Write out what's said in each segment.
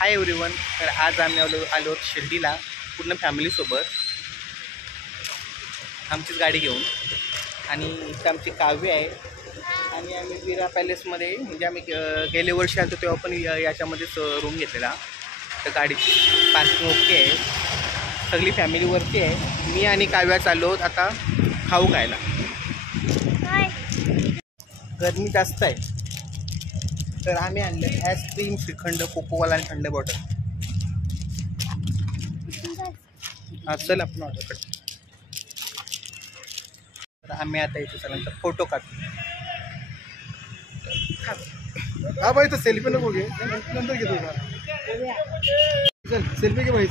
Hi everyone. तर आज आम्ही आलो शिर्डीला पूर्ण फॅमिलीसोबत, आमचीच गाडी घेऊन. आणि इथं आमची काव्य आहे आणि आम्ही विरा पॅलेसमध्ये, म्हणजे आम्ही गेले वर्षी आलो तेव्हा पण याच्यामध्येच रूम घेतलेला. तर गाडीची पार्किंग ओके आहे, सगळी फॅमिलीवरती आहे. मी आणि काव्या चाललो आता खाऊ खायला. गरमी जास्त आहे तर आम्ही आणले आईस्क्रीम, श्रीखंड, कोकोवाला आणि थंड बॉटल. चल आपण ऑर्डर. तर आम्ही आता इथे चला फोटो काढतो. हा भाई, तो सेल्फी नको घे, नंतर घेतो का. चल सेल्फी घे भाई.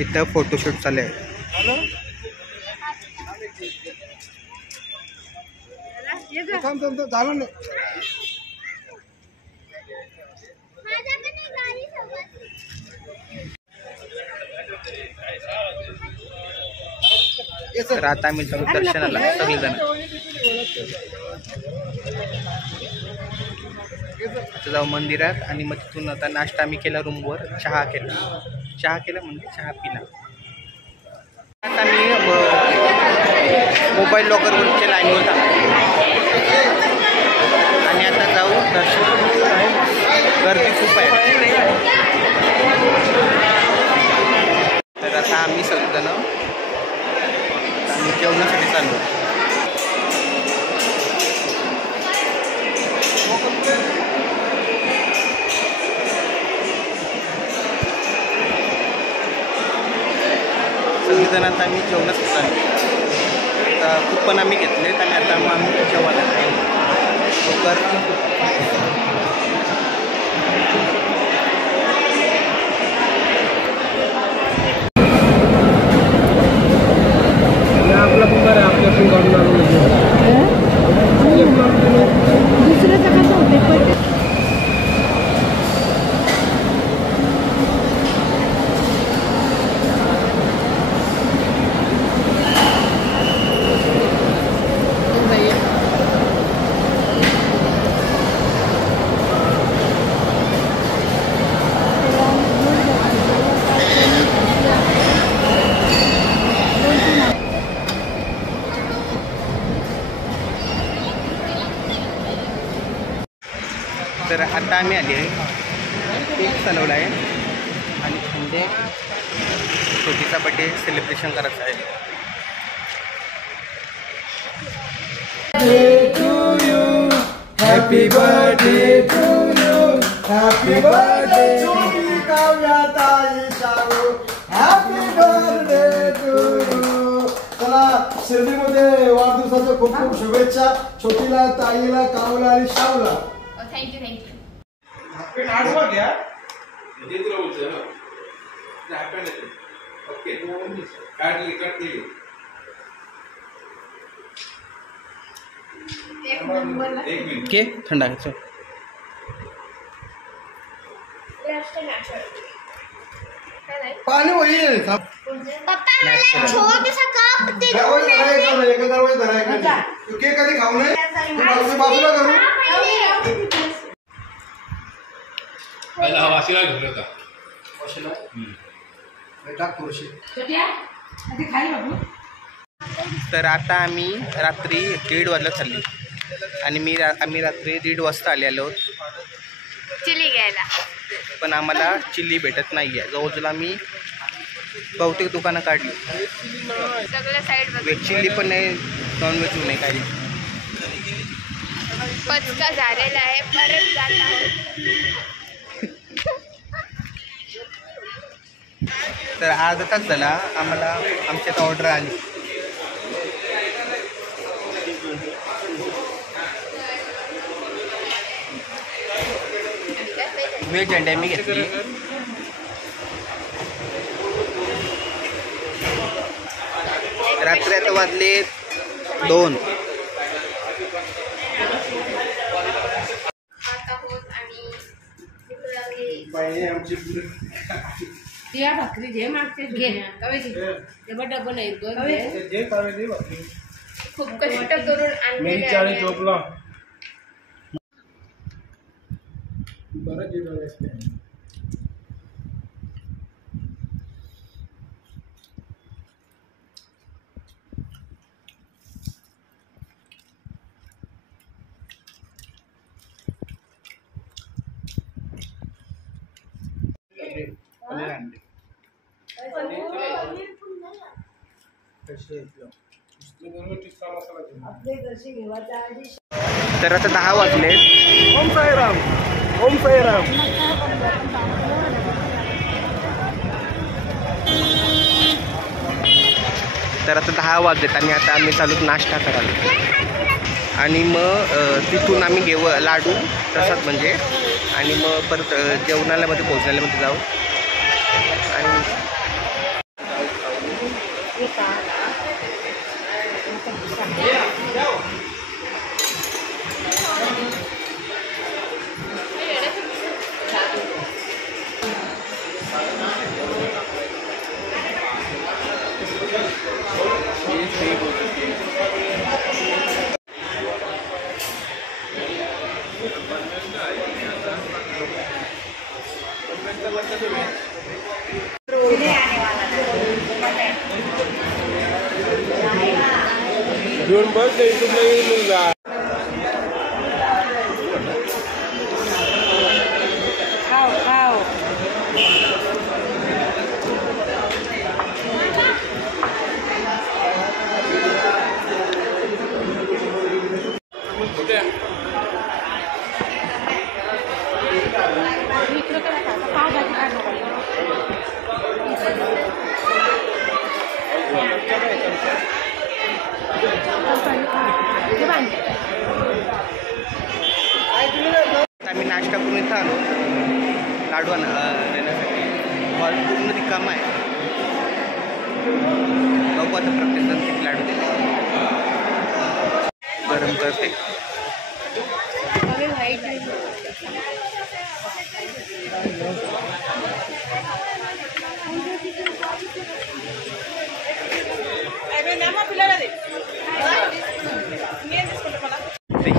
इथं फोटोशूट चालू आहे. थांब झालं नाही. तर आता आम्ही जाऊ दर्शनाला सगळेजण. आता जाऊ मंदिरात आणि मग तिथून आता नाश्ता आम्ही केला, रूमवर चहा केला म्हणजे चहा पिला. आता मी मोबाईल लॉकरवरच्या लाईनवर थांबलो आणि आता जाऊ दर्शन. गर्दी खूप आहे. तर आता आम्ही सगळेजण आम्ही जेवणासाठी चाललो. सगळेजण आता आम्ही जेवणासाठी चाललो. आता कुपन आम्ही घेतलेत आणि आता मग आम्ही जेवायला तर आता आम्ही आले केक चालवला आहे आणि म्हणजे छोटीचा बड्डे सेलिब्रेशन करायचं आहे. Happy birthday to you, happy birthday to Kavya Tai Shahu, happy birthday to you. चला, शिर्डीमध्ये वाढदिवसाच्या खूप खूप शुभेच्छा छोटीला, ताईला, कावला आणि शाहूला. थँक्यू. आठवा घ्या. के थंडा चल. पाणी होईल. केक कधी खाऊ नये, बाजूला करू. तर आता आम्ही रात्री 1:30 वाजता चालली आणि आम्ही रात्री 1:30 वाजता आलेलो चिली घ्यायला, पण आम्हाला चिल्ली भेटत नाही आहे. जवळजवळ आम्ही बहुतेक दुकानं काढली. सगळं साईड व्हेज चिल्ली पण नाही, नॉनव्हेज नाही काही. पचका झालेला आहे, परत जात आहोत. तर अर्धा तास झाला आम्हाला आमच्यात ऑर्डर आली. व्हेज अंडे मी घेतली. रात्री आता वाजले 2. या भाकरी जे मागते घे ते डबल नाही खूप कष्ट करून आणलेले आहे. बरं जिरवलं असते. पनीर अंडे तर आता 10 वाजले. ओम साईराम, ओम साईराम. तर आता 10 वाजलेत आणि आता आम्ही चालू नाश्ता करायला. आणि मग तिथून आम्ही लाडू प्रसाद म्हणजे आणि मग परत जेवणालयामध्ये भोजनालयामध्ये जाऊ. आणि घेऊन बस मुलगा. आम्ही नाश्ता करून इथं आलो लाडू देण्यासाठी. हॉल पूर्ण रिकामा आहे. बघू आता प्रत्येकजण किती लाडू देते. गरम करते.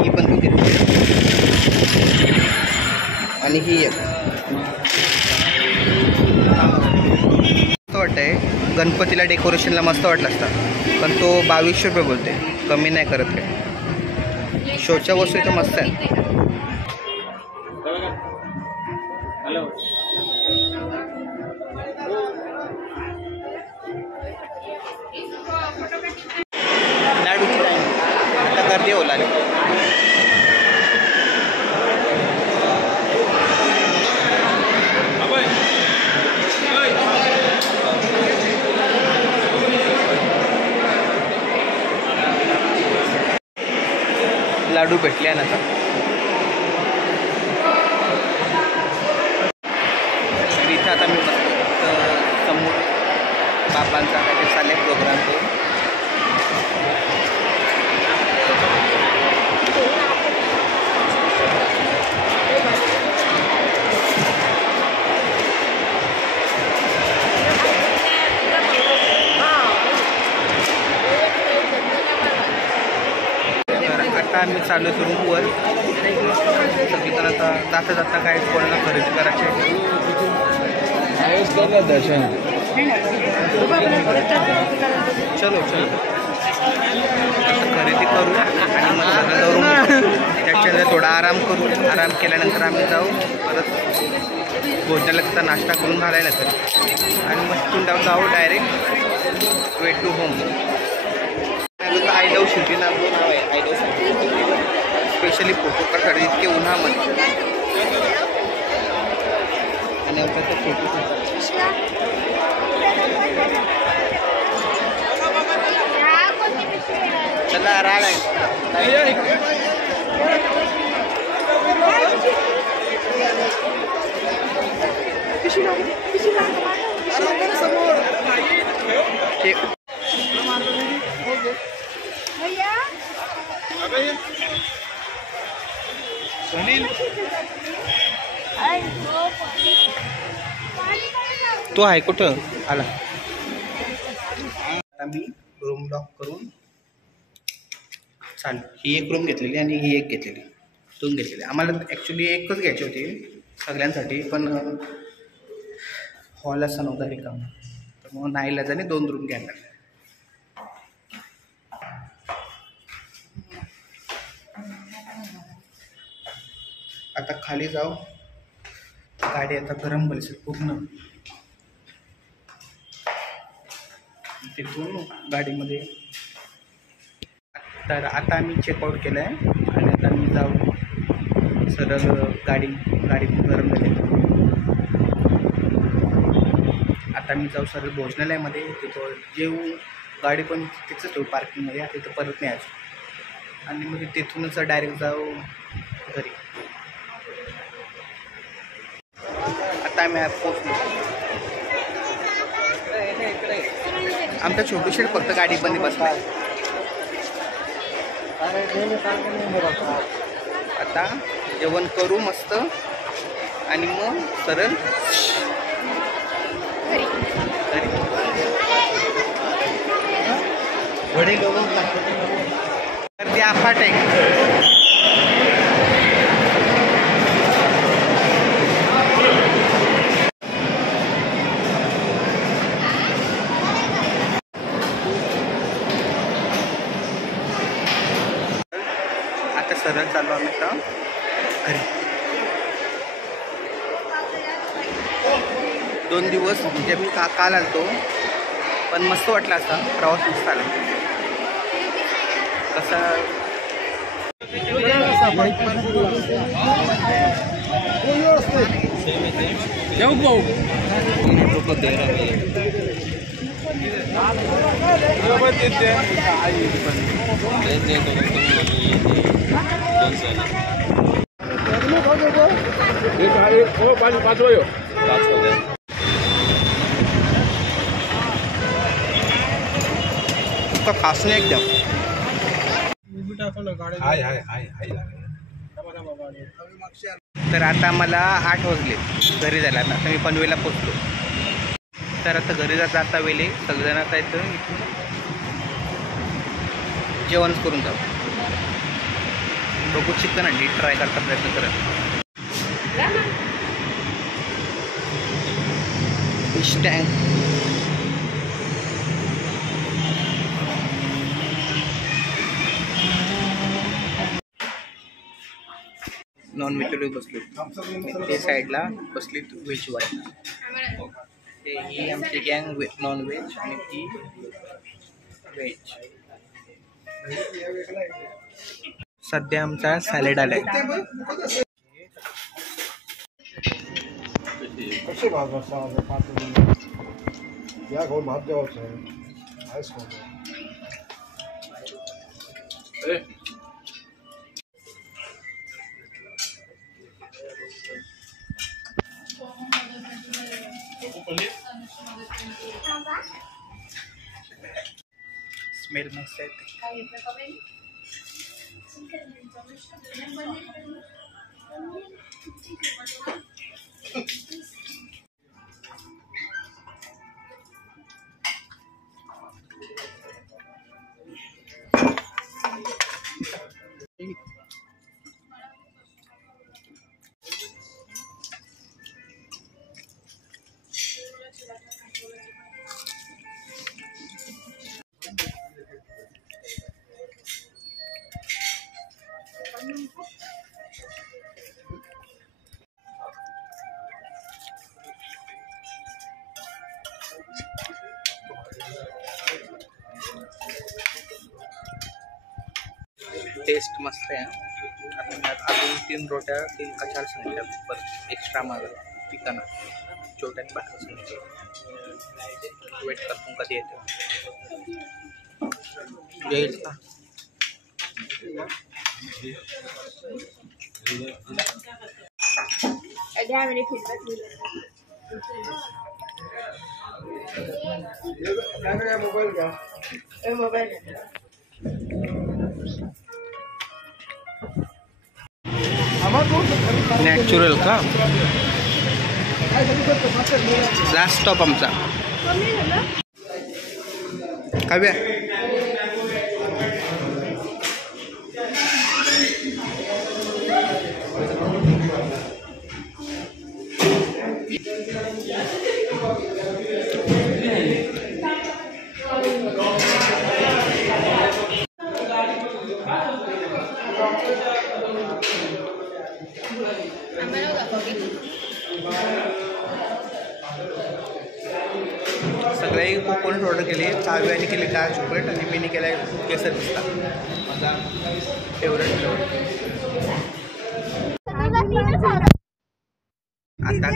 ही पण आणि ही एक मस्त वाटतंय. गणपतीला डेकोरेशनला मस्त वाटलं असता पण तो 2200 रुपये बोलते. कमी नाही करत काय. शोच्या वस्तू इथं मस्त आहे. लाडूची लाईन आता गर्दी होऊ लागली. लाडू भेटले ना आता. इथं आता मी समोर बाबांचा काही चालले प्रोग्राम तो. आता आम्ही चालू करू वर. सगळीकडे आता जाता जाता काय कोणाला खरेदी करायची दर्शन. चलो चलो खरेदी करू आणि मग सगळं जाऊन त्याच्यानंतर थोडा आराम करू. आराम केल्यानंतर आम्ही जाऊ परत भोजनाला तिथं नाश्ता करून घालायनंतर आणि मग तिथून जाऊ direct way to home. I love Shirdi नाव आहे. आय लव स्पेशली फोटो काढतात इतके उन्हामध्ये आणि आता ते फोटो चला राड आहे. तो आहे कुठं आला. आता मी रूम लॉक करून चालू. ही एक रूम घेतलेली आणि ही एक घेतलेली. दोन घेतलेली. आम्हाला ॲक्च्युली एकच घ्यायची होती सगळ्यांसाठी, पण हॉल असा नव्हता रिकामा, तर मग नाईलाजाने 2 रूम घ्यायला लागले. आता खाली जाऊ, गाडी आता गरम बसेल पूर्ण. तिथून गाडीमध्ये तर आता आम्ही चेकआउट केलं आहे आणि आता मी जाऊ सरळ गाडी गरम झाली. आता मी जाऊ सरळ भोजनालयामध्ये, तिथं जेवू, गाडी पण तिथंच ठेवू पार्किंगमध्ये, तिथं परत नाही यायचं आणि मग तिथूनच डायरेक्ट जाऊ घरी. आता आम्ही पोचलो. आमचा छोटू शेठ फक्त गाडी बंद बसला. आता जेवण करू मस्त आणि मग सरळ घरी. तर ते अफाट आहे. सरळ चाललो आम्ही आता घरी. 2 दिवस म्हणजे मी काल आलतो, पण मस्त वाटला असता प्रवास, मस्त आला. कसा खास नाही एकदम. तर आता मला 8 वाजले घरी जायला. आता मी पनवेलला पोचलो. तर आता घरी जाता वेळे सगळेजण आता इथं जेवण करून जाऊ. बघू चिकन हंडी ट्राय करता प्रयत्न करत. फिश टँक नॉन व्हेज बसलो. ते साईडला बसली व्हेज वाली. ही आमची गँग नॉन व्हेज आणि ती व्हेज. सध्या आमचा सॅलेड आलाय. स्मेल मस्त येते. टेस्ट मस्त आहे. अजून 3 रोट्या 3 का 4 सांगितल्या, परत एक्स्ट्रा मागं चिकन छोट्याने पाठवा सांगितलं. वेट करतो कधी येते. येईल का? मोबाईल घ्या. मोबाईल नॅचरल का? लास्ट स्टॉप आमचा काव्या. सगळ्याही कोकोनट ऑर्डर केली. काव्याने केली डार्क चॉकलेट आणि मीने केला केसर पिस्ता, माझा फेवरेट फ्लेवर. आता